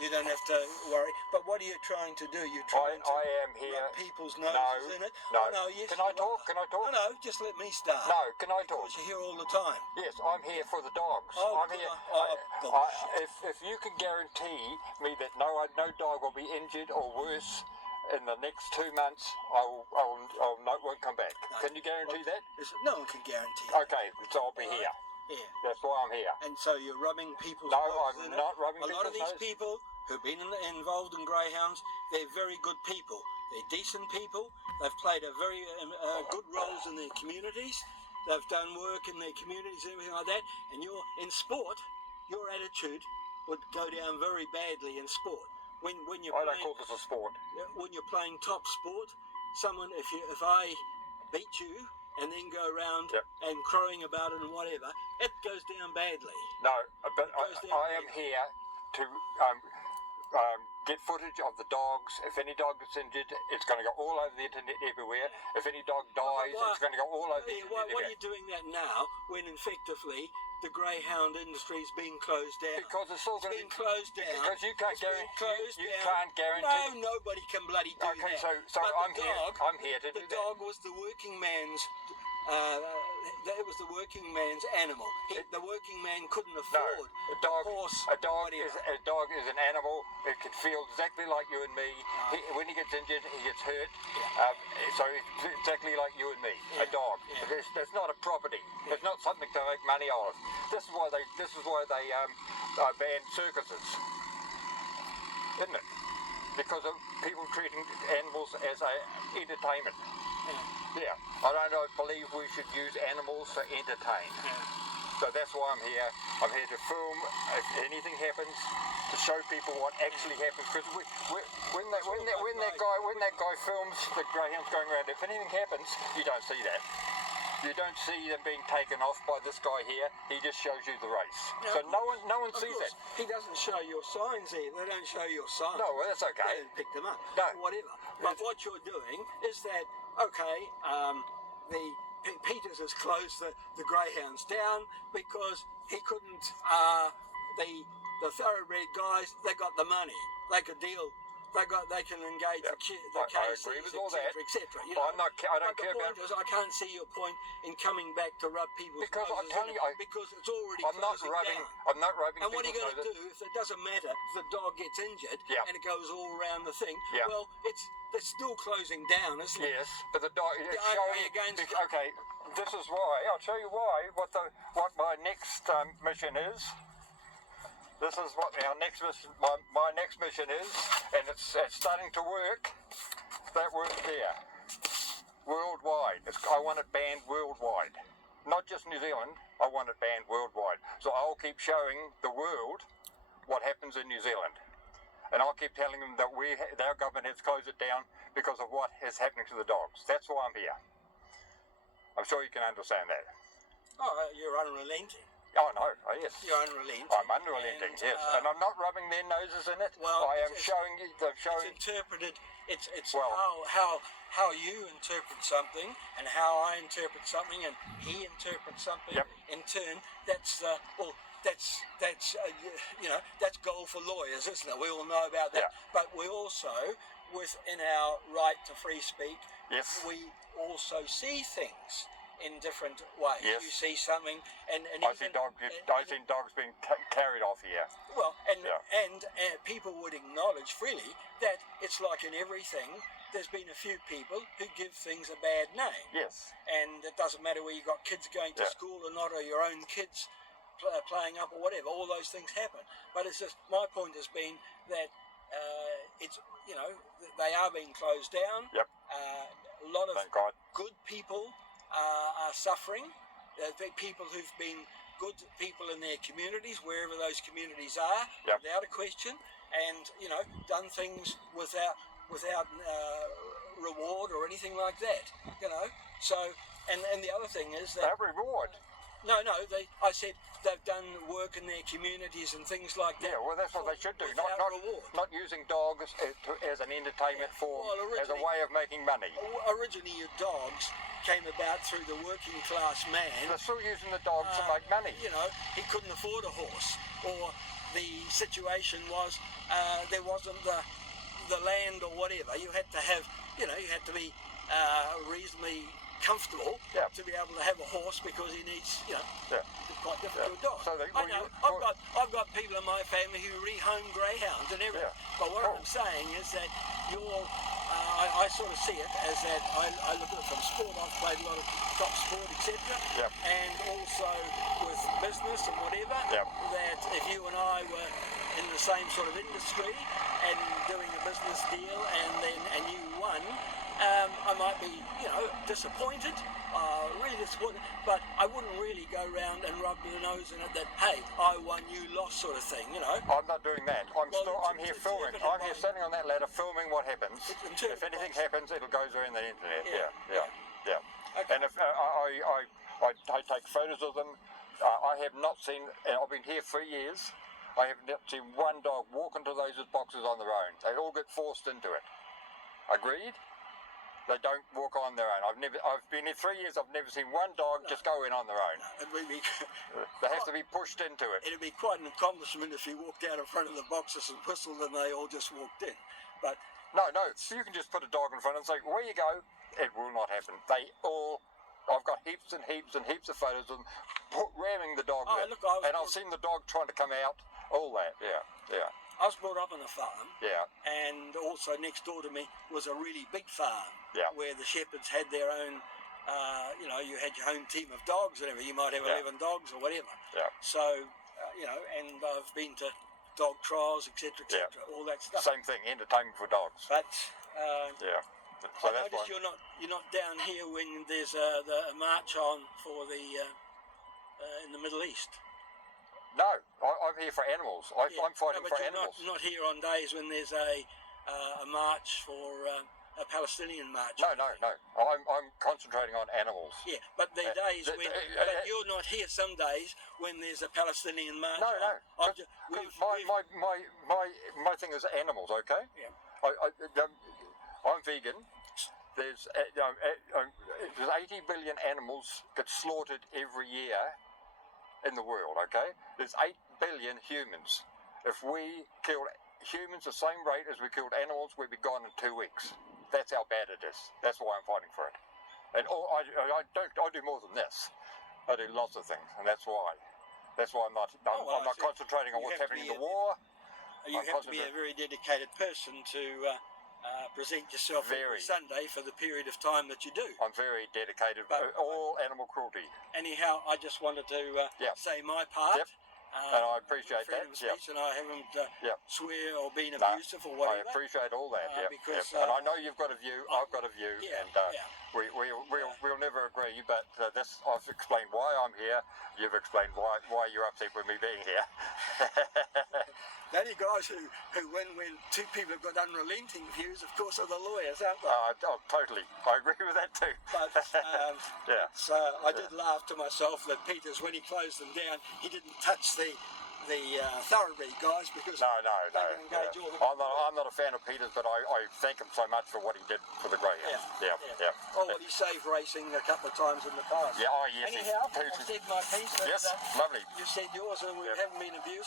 You don't have to worry. But what are you trying to do? You're trying to I am here. rub people's noses in it? No. Oh, no, yes. Can I talk? Can I talk? No, just let me start. No, can I talk? Because you're here all the time. Yes, I'm here for the dogs. Oh, I'm here. bullshit. If you can guarantee me that no dog will be injured or worse in the next 2 months, won't come back. No. Can you guarantee that? No one can guarantee that. Okay, so I'll be here. Yeah. That's why I'm here. And so you're rubbing people's No, noses I'm in not it. rubbing A lot people's of these nose. people who've been involved in greyhounds, they're very good people. They're decent people. They've played a very good roles in their communities. They've done work in their communities and everything like that. And in sport, your attitude would go down very badly in sport. When you're I don't call this a sport. When you're playing top sport, if I beat you and then go around and crowing about it and whatever, it goes down badly. No, but I am here to get footage of the dogs. If any dog gets injured, it's going to go all over the internet everywhere. If any dog dies, it's going to go all over the internet everywhere. Why are you doing that now when effectively the greyhound industry is being closed down? Because it's all going to be closed down. Because you can't guarantee. You can't guarantee. No, nobody can bloody do that. Okay, so I'm here to do that. The dog was the working man's. It was the working man's animal. The working man couldn't afford a dog. A dog is an animal. It can feel exactly like you and me. When he gets injured, he gets hurt. So it's exactly like you and me. A dog. That's not a property. It's not something to make money out of. This is why they banned circuses, isn't it? Because of people treating animals as entertainment. Yeah, I don't believe we should use animals to entertain. So that's why I'm here. I'm here to film if anything happens, to show people what actually happens. Because when that guy films the greyhounds going around, if anything happens, you don't see that. You don't see them being taken off by this guy here. He just shows you the race. So no one sees that. He doesn't show your signs either. They don't show your signs. No, well, that's okay. They don't pick them up. No. Whatever. But what you're doing is that, Peters has closed the greyhounds down because he couldn't, the thoroughbred guys, they got the money. They could deal. They can engage the cases, etc., etc. I don't care about. The point is, I can't see your point in coming back to rub people's because noses I'm telling you, because it's already I'm not rubbing. down. I'm not rubbing. And what are you going to do if it doesn't matter if the dog gets injured and it goes all around the thing? Well, they're still closing down, isn't it? Yes, but the dog. Okay, this is why. I'll show you why. What my next mission is. This is what our next mission, my next mission is, and it's starting to work. That work there, worldwide. I want it banned worldwide, not just New Zealand. I want it banned worldwide. So I'll keep showing the world what happens in New Zealand, and I'll keep telling them that our government has closed it down because of what is happening to the dogs. That's why I'm here. I'm sure you can understand that. Oh, you're unrelenting. Oh no, yes. You're unrelenting. I'm unrelenting, yes. And I'm not rubbing their noses in it. Well, I am showing you. It's interpreted. It's how you interpret something and how I interpret something and he interprets something. In turn, that's that's gold for lawyers, isn't it? We all know about that. But we also, within our right to free speak, we also see things in different ways. You see something, and I've seen dogs being carried off here. Well, and people would acknowledge freely that it's like in everything. There's been a few people who give things a bad name. Yes. And it doesn't matter where you got kids going to school or not, or your own kids playing up or whatever. All those things happen. But it's just my point has been that it's they are being closed down. A lot of good people are suffering. People who've been good people in their communities, wherever those communities are, without a question, and done things without reward or anything like that. So and the other thing is that reward. No, I said they've done work in their communities and things like that. Yeah, well, that's what they should do. Not using dogs as an entertainment as a way of making money. Originally, your dogs came about through the working class man. They're still using the dogs to make money. He couldn't afford a horse, or the situation was there wasn't the land or whatever. You had to have, you had to be reasonably comfortable to be able to have a horse, because he needs, it's quite different to a dog. So I know, I've got people in my family who rehome greyhounds and everything. But what I'm saying is that I sort of see it as that I look at it from sport. I've played a lot of top sport, etc. And also with business and whatever. That if you and I were in the same sort of industry and doing a business deal, and you won, I might be, disappointed, really disappointed, but I wouldn't really go around and rub the nose in it that, hey, I won, you lost, sort of thing, I'm not doing that. I'm here filming. I'm here standing on that ladder filming what happens. If anything happens, it'll go there in the internet. Yeah. Okay. And if I take photos of them, I have not seen. I've been here 3 years. I have not seen one dog walk into those boxes on their own. They all get forced into it. Agreed? They don't walk on their own. I've been here 3 years. I've never seen one dog just go in on their own. They have to be pushed into it. It'd be quite an accomplishment if you walked out in front of the boxes and whistled and they all just walked in. But no. So you can just put a dog in front and say, "Where you go?" It will not happen. I've got heaps and heaps and heaps of photos of them ramming the dog in. I've seen the dog trying to come out. All that. Yeah. I was brought up on a farm, Yeah. and also next door to me was a really big farm, Yeah. where the shepherds had their own, you had your own team of dogs, whatever. You might have 11 dogs or whatever. Yeah. So, and I've been to dog trials, etc., all that stuff. Same thing, entertainment for dogs. But yeah. So I that's noticed you're not down here when there's a march on for the in the Middle East. No, I'm here for animals. I'm fighting for animals. Not here on days when there's a march for a Palestinian march. No. I'm concentrating on animals. Yeah, but the days when but you're not here some days when there's a Palestinian march. No. My thing is animals. Okay. Yeah. I'm vegan. There's 80 billion animals get slaughtered every year in the world, okay? There's 8 billion humans. If we killed humans the same rate as we killed animals, we'd be gone in 2 weeks. That's how bad it is. That's why I'm fighting for it. And I do more than this. I do lots of things, and that's why. That's why I'm not concentrating on what's happening in the war. You have to be a very dedicated person to present yourself every Sunday for the period of time that you do. I'm very dedicated to all animal cruelty. Anyhow, I just wanted to say my part. Yep. And I appreciate that. Speech, and I haven't swear or been abusive or whatever. I appreciate all that. Because, and I know you've got a view. I've got a view, and we'll never agree. But this, I've explained why I'm here. You've explained why you're upset with me being here. The only guys who when two people have got unrelenting views, of course, are the lawyers, aren't they? Totally. I agree with that too. But so I did laugh to myself that Peters, when he closed them down, he didn't touch the thoroughbred guys, because no. Engage all the I'm not a fan of Peters, but I thank him so much for what he did for the greyhounds. Yeah. Oh, well, he saved racing a couple of times in the past. Yeah. Oh, yes. Anyhow, I said my piece. Yes. Lovely. You said yours, and we haven't been abused.